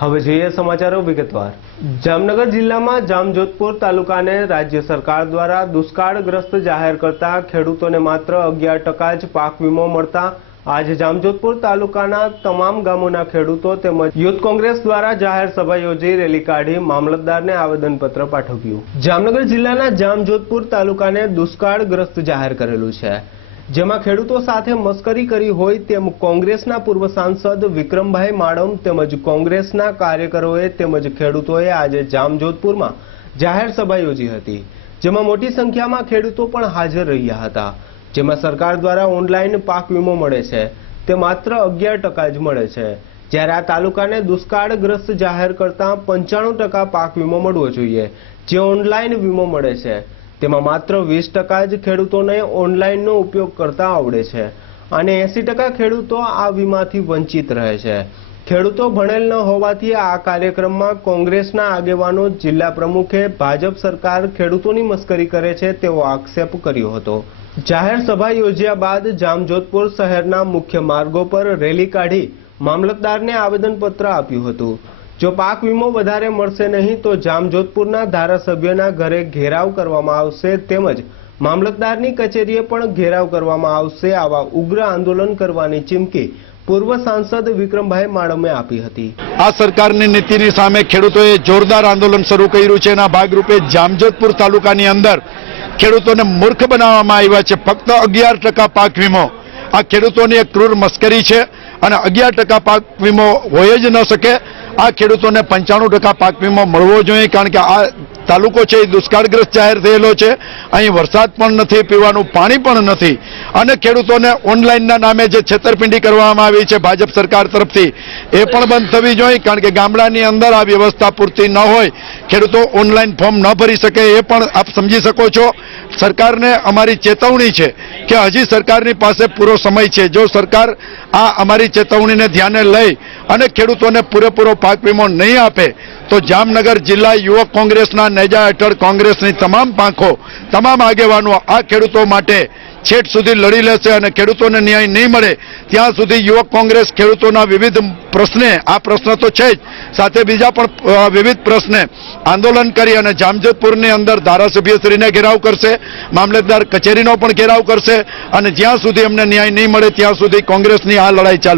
હવે જોઈએ સમાચારો વિગતવાર। જામનગર જિલ્લામાં જામજોધપુર તાલુકાને રાજ્ય સરકાર દ્વારા દુષ્કાળગ્રસ્ત જાહેર કરતા ખેડૂતોને માત્ર 11% જ પાક વીમો મળતા આજે જામજોધપુર તાલુકાના તમામ ગામોના ખેડૂતો તેમજ યુથ કોંગ્રેસ દ્વારા જાહેર સભા યોજી રેલી કાઢી મામલતદારને આવેદનપત્ર પાઠવ્યું। જામનગર જિલ્લાના જામજોધપુર તાલુકાને દુષ્કાળગ્રસ્ત જાહેર કરેલું છે, જેમાં ખેડૂતો સાથે મસ્કરી કરી હોય તેમ કોંગ્રેસના પૂર્વ સાંસદ વિક્રમભાઈ માડમ તેમજ કોંગ્રેસના કાર્યકરોએ તેમજ ખેડૂતોએ આજે જામજોધપુરમાં જાહેર સભા યોજી હતી, જેમાં મોટી સંખ્યામાં ખેડૂતો પણ હાજર રહ્યા હતા। જેમાં સરકાર દ્વારા ઓનલાઈન પાક વીમો મળે છે તે માત્ર 11% જ મળે છે, જ્યારે આ તાલુકાને દુષ્કાળગ્રસ્ત જાહેર કરતા 95% પાક વીમો મળવો જોઈએ। જે ઓનલાઈન વીમો મળે છે તેમાં માત્ર 20% જ ખેડૂતોને ઓનલાઈનનો ઉપયોગ કરતા આવડે છે અને 80% ખેડૂતો આ વીમાથી વંચિત રહે છે। ખેડૂતો ભણેલ ન હોવાથી આ કાર્યક્રમમાં કોંગ્રેસના આગેવાનો જિલ્લા પ્રમુખે ભાજપ સરકાર ખેડૂતોની મસ્કરી કરે છે તેવો આક્ષેપ કર્યો હતો। જાહેર સભા યોજ્યા બાદ જામજોધપુર શહેરના મુખ્ય માર્ગો પર રેલી કાઢી મામલતદારને આવેદનપત્ર આપ્યું હતું। જો પાક વીમો વધારે મળશે નહીં તો જામજોધપુરના ધારાસભ્યના ઘરે ઘેરાવ કરવામાં આવશે તેમજ મામલતદારની કચેરીએ પણ ઘેરાવ કરવામાં આવશે। આવા ઉગ્ર આંદોલન કરવાની ચીમકી પૂર્વ સાંસદ વિક્રમભાઈ માડમે આપી હતી। આ સરકારની નીતિની સામે ખેડૂતોએ જોરદાર આંદોલન શરૂ કર્યું છે। એના ભાગરૂપે જામજોધપુર તાલુકાની અંદર ખેડૂતોને મૂર્ખ બનાવવામાં આવ્યા છે। ફક્ત 11% પાક વીમો આ ખેડૂતોની એક ક્રૂર મસ્કરી છે અને 11% પાક વીમો હોય જ ન શકે। આ ખેડૂતોને 95% પાક વીમો મળવો જોઈએ, કારણ કે આ તાલુકો છે એ દુષ્કાળગ્રસ્ત જાહેર થયેલો છે। અહીં વરસાદ પણ નથી, પીવાનું પાણી પણ નથી અને ખેડૂતોને ઓનલાઈનના નામે જે છેતરપિંડી કરવામાં આવી છે ભાજપ સરકાર તરફથી એ પણ બંધ થવી જોઈએ, કારણ કે ગામડાની અંદર આ વ્યવસ્થા પૂરતી ન હોય, ખેડૂતો ઓનલાઈન ફોર્મ ન ભરી શકે એ પણ આપ સમજી શકો છો। સરકારને અમારી ચેતવણી છે કે હજી સરકારની પાસે પૂરો સમય છે। જો સરકાર આ અમારી ચેતવણીને ધ્યાને લઈ અને ખેડૂતોને પૂરેપૂરો પાક વીમો નહીં આપે તો જામનગર જિલ્લા યુવક કોંગ્રેસના નેજા હેઠળ કોંગ્રેસની તમામ પાંખો, તમામ આગેવાનો આ ખેડૂતો માટે છેટ સુધી લડી લેશે અને ખેડૂતોને ન્યાય નહીં મળે ત્યાં સુધી યુવક કોંગ્રેસ ખેડૂતોના વિવિધ પ્રશ્ને, આ પ્રશ્ન તો છે જ, સાથે બીજા પણ વિવિધ પ્રશ્ને આંદોલન કરી અને જામજોધપુરની અંદર ધારાસભ્યશ્રીને ઘેરાવ કરશે, મામલતદાર કચેરીનો પણ ઘેરાવ કરશે અને જ્યાં સુધી અમને ન્યાય નહીં મળે ત્યાં સુધી કોંગ્રેસની આ લડાઈ ચાલુ